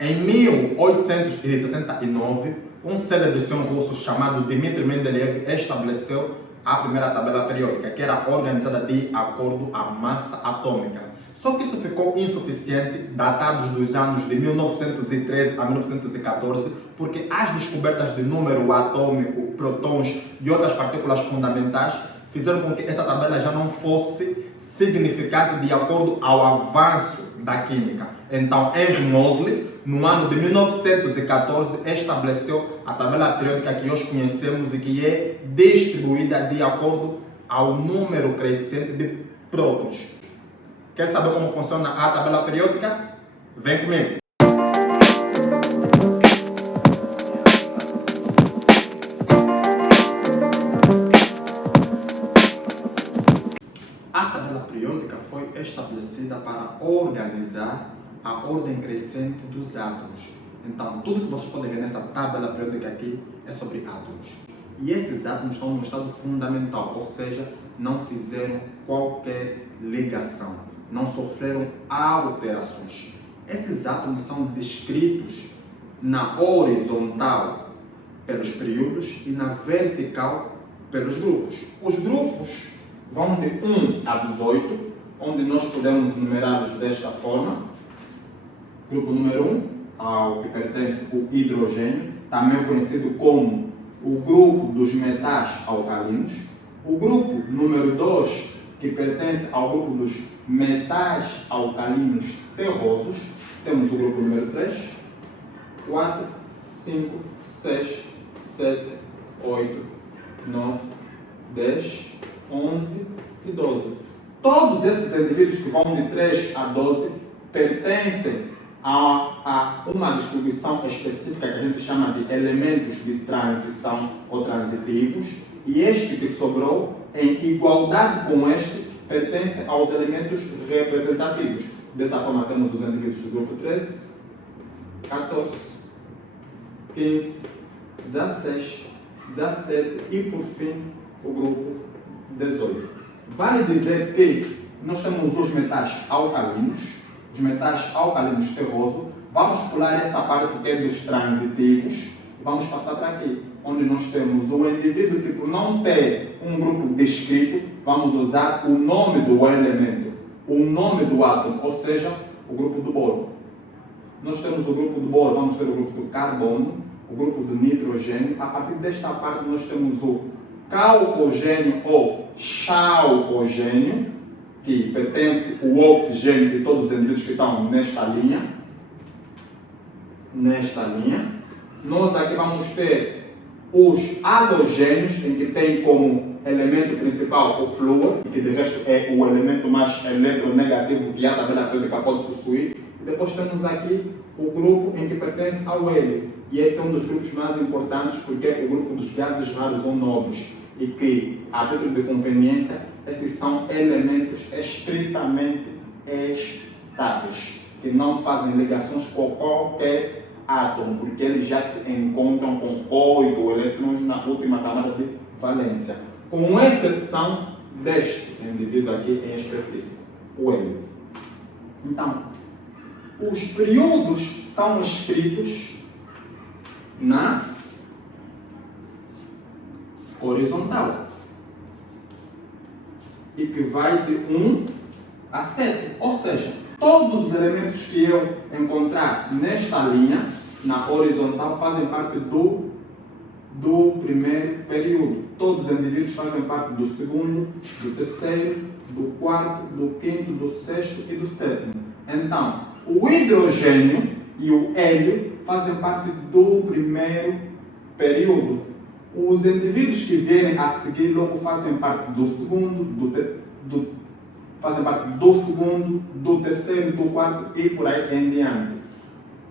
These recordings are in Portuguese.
Em 1869, um célebre russo chamado Dmitry Mendeleev estabeleceu a primeira tabela periódica, que era organizada de acordo à massa atômica. Só que isso ficou insuficiente, datados dos anos de 1913 a 1914, porque as descobertas de número atômico, prótons e outras partículas fundamentais fizeram com que essa tabela já não fosse significante de acordo ao avanço da química. Então, Henry Moseley, no ano de 1914, estabeleceu a tabela periódica que hoje conhecemos e que é distribuída de acordo ao número crescente de prótons. Quer saber como funciona a tabela periódica? Vem comigo! A tabela periódica foi estabelecida para organizar a ordem crescente dos átomos. Então, tudo que vocês podem ver nessa tabela periódica aqui é sobre átomos. E esses átomos estão no estado fundamental, ou seja, não fizeram qualquer ligação, não sofreram alterações. Esses átomos são descritos na horizontal pelos períodos e na vertical pelos grupos. Os grupos vão de 1 a 18, onde nós podemos numerá-los desta forma. Grupo número 1, ao que pertence o hidrogênio, também conhecido como o grupo dos metais alcalinos. O grupo número 2, que pertence ao grupo dos metais alcalinos terrosos. Temos o grupo número 3, 4, 5, 6, 7, 8, 9, 10, 11 e 12. Todos esses indivíduos que vão de 3 a 12 pertencem a uma distribuição específica que a gente chama de elementos de transição ou transitivos, e este que sobrou, em igualdade com este, pertence aos elementos representativos. Dessa forma, temos os indivíduos do grupo 13, 14, 15, 16, 17 e, por fim, o grupo 18. Vale dizer que nós temos os metais alcalinos, os metais alcalinos terrosos. Vamos pular essa parte que é dos transitivos e vamos passar para aqui, onde nós temos o indivíduo que, por não ter um grupo descrito, vamos usar o nome do elemento, o nome do átomo, ou seja, o grupo do boro. Nós temos o grupo do boro, vamos ter o grupo do carbono, o grupo do nitrogênio. A partir desta parte nós temos o calcogênio ou chalcogênio, que pertence ao oxigênio de todos os indivíduos que estão nesta linha. Nós aqui vamos ter os halogênios, em que tem como elemento principal o flúor, que de resto é o elemento mais eletronegativo que a tabela periódica pode possuir. E depois temos aqui o grupo em que pertence ao hélio. E esse é um dos grupos mais importantes porque é o grupo dos gases raros ou nobres. E que, a título de conveniência, esses são elementos estritamente estáveis, que não fazem ligações com qualquer átomo, porque eles já se encontram com 8 elétrons na última camada de valência, com exceção deste indivíduo aqui em específico, o hélio. Então, os períodos são escritos na horizontal e que vai de 1 a 7, ou seja, todos os elementos que eu encontrar nesta linha, na horizontal, fazem parte do primeiro período. Todos os indivíduos fazem parte do segundo, do terceiro, do quarto, do quinto, do sexto e do sétimo. Então, o hidrogênio e o hélio fazem parte do primeiro período. Os indivíduos que vierem a seguir logo fazem parte do segundo, do terceiro, do quarto e por aí em diante.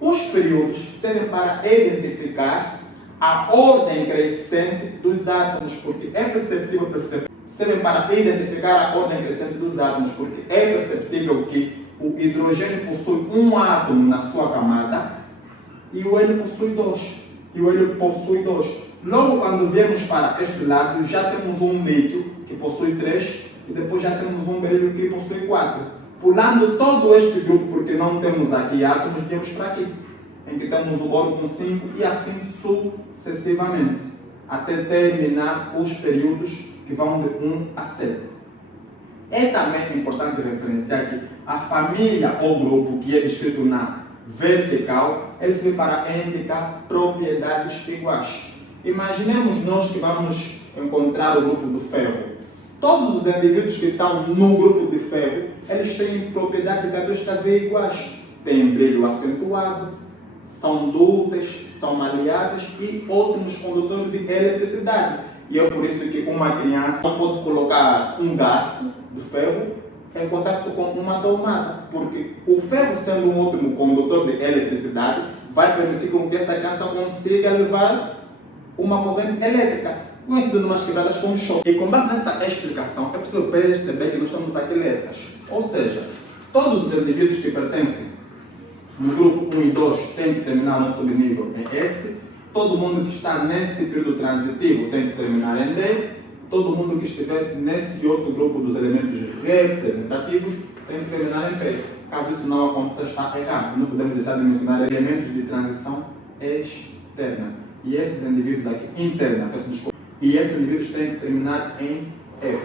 Os períodos servem para identificar a ordem crescente dos átomos, porque é perceptível servem para identificar a ordem crescente dos átomos, porque é perceptível que o hidrogênio possui um átomo na sua camada e o hélio possui dois. Logo, quando viemos para este lado, já temos um lítio que possui 3 e depois já temos um berílio que possui 4. Pulando todo este grupo, porque não temos aqui átomos, viemos para aqui. em que temos o ouro com 5 e assim sucessivamente, até terminar os períodos que vão de 1 a 7. É também importante referenciar que a família ou grupo que é descrito na vertical, ele serve para indicar propriedades iguais. Imaginemos nós que vamos encontrar o grupo do ferro. Todos os indivíduos que estão no grupo de ferro, eles têm propriedades e características iguais. Têm brilho acentuado, são dúteis, são maleáveis e ótimos condutores de eletricidade. E é por isso que uma criança não pode colocar um garfo de ferro em contato com uma tomada, porque o ferro, sendo um ótimo condutor de eletricidade, vai permitir que essa criança consiga levar uma corrente elétrica, conhecida numas quebradas como choque. E com base nessa explicação, é possível perceber que nós temos aqui letras. Ou seja, todos os indivíduos que pertencem no grupo 1 e 2 têm que terminar no subnível em S. Todo mundo que está nesse período transitivo tem que terminar em D. Todo mundo que estiver nesse outro grupo dos elementos representativos tem que terminar em P. Caso isso não aconteça, está errado. Não podemos deixar de mencionar elementos de transição externa. E esses indivíduos aqui, interna, peço desculpa. E esses indivíduos têm que terminar em F.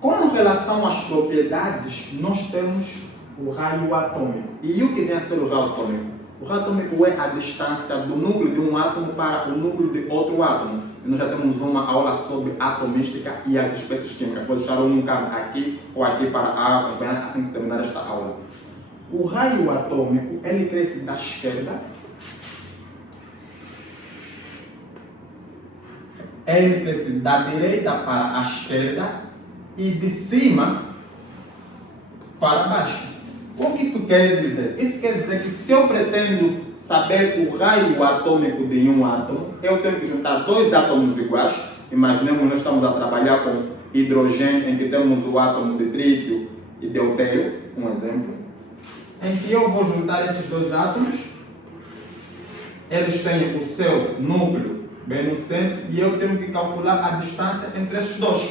Com relação às propriedades, nós temos o raio atômico. E o que vem a ser o raio atômico? O raio atômico é a distância do núcleo de um átomo para o núcleo de outro átomo. E nós já temos uma aula sobre atomística e as espécies químicas. Vou deixar um card aqui ou aqui para acompanhar assim que terminar esta aula. O raio atômico, ele cresce da esquerda, ele cresce da direita para a esquerda e de cima para baixo. O que isso quer dizer? Isso quer dizer que se eu pretendo saber o raio atômico de um átomo, eu tenho que juntar dois átomos iguais. Imaginemos que nós estamos a trabalhar com hidrogênio, em que temos o átomo de trítio e deutério, um exemplo, em que eu vou juntar esses dois átomos, eles têm o seu núcleo bem no centro, e eu tenho que calcular a distância entre esses dois.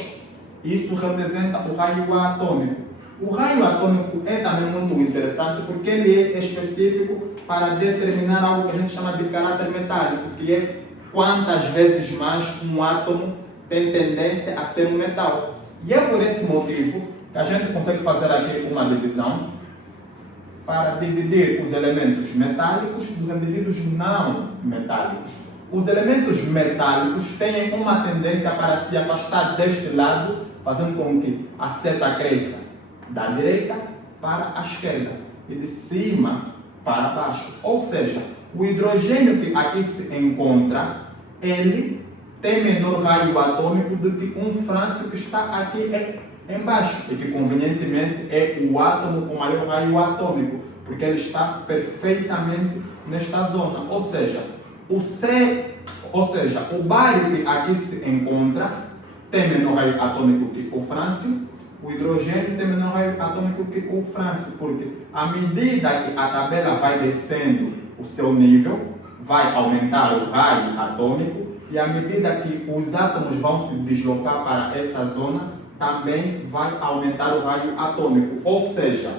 Isso representa o raio atômico. O raio atômico é também muito interessante porque ele é específico para determinar algo que a gente chama de caráter metálico, que é quantas vezes mais um átomo tem tendência a ser um metal. E é por esse motivo que a gente consegue fazer aqui uma divisão para dividir os elementos metálicos dos indivíduos não metálicos. Os elementos metálicos têm uma tendência para se afastar deste lado, fazendo com que a seta cresça da direita para a esquerda e de cima para baixo. Ou seja, o hidrogênio que aqui se encontra, ele tem menor raio atômico do que um frâncio que está aqui embaixo, e que convenientemente é o átomo com maior raio atômico, porque ele está perfeitamente nesta zona. Ou seja, o bário que aqui se encontra tem menor raio atômico que o frâncio. O hidrogênio tem menor raio atômico que o frâncio, porque à medida que a tabela vai descendo o seu nível, vai aumentar o raio atômico, e à medida que os átomos vão se deslocar para essa zona, também vai aumentar o raio atômico. Ou seja,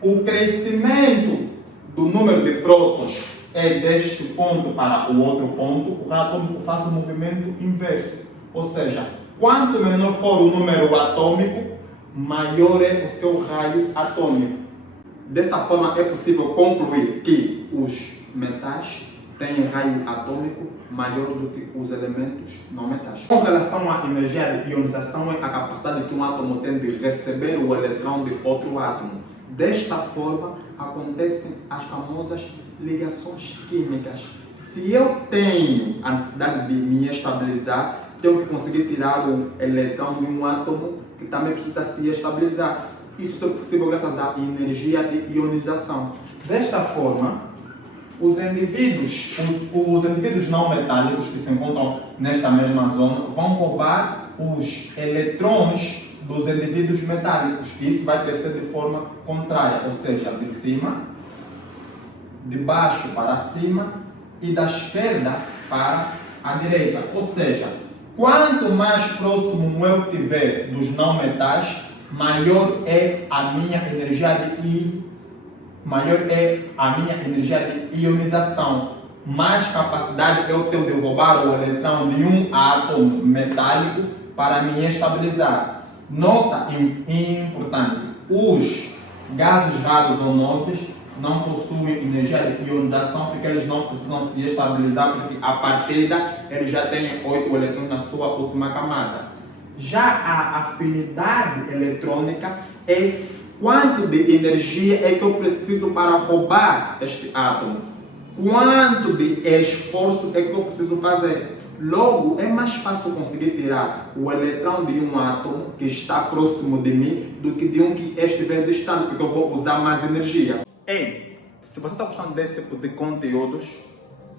o crescimento do número de prótons é deste ponto para o outro ponto, o raio atômico faz o movimento inverso. Ou seja, quanto menor for o número atômico, maior é o seu raio atômico. Dessa forma é possível concluir que os metais têm raio atômico maior do que os elementos não metais. Com relação à energia de ionização, é a capacidade que um átomo tem de receber o eletrão de outro átomo. Desta forma acontecem as famosas ligações químicas. Se eu tenho a necessidade de me estabilizar, tenho que conseguir tirar o eletrão de um átomo que também precisa se estabilizar. Isso só é possível graças à energia de ionização. Desta forma, os indivíduos não metálicos que se encontram nesta mesma zona vão roubar os eletrões dos indivíduos metálicos. E isso vai crescer de forma contrária, ou seja, de cima, de baixo para cima e da esquerda para a direita. Ou seja, quanto mais próximo eu tiver dos não metais, maior é a minha energia de maior é a minha energia de ionização. Mais capacidade eu tenho de roubar o eletrão de um átomo metálico para me estabilizar. Nota importante: os gases raros ou nobres não possuem energia de ionização porque eles não precisam se estabilizar, porque a partida eles já têm 8 eletrões na sua última camada. Já a afinidade eletrônica é quanto de energia é que eu preciso para roubar este átomo. Quanto de esforço é que eu preciso fazer? Logo, é mais fácil conseguir tirar o eletrão de um átomo que está próximo de mim do que de um que estiver distante, porque eu vou usar mais energia. Ei, se você está gostando desse tipo de conteúdos,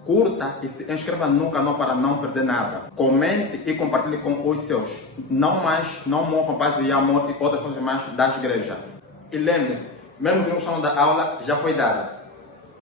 curta e se inscreva no canal para não perder nada. Comente e compartilhe com os seus. Não morram, paz e amor e outras coisas mais das igrejas. E lembre-se, mesmo que não estão da aula, já foi dada.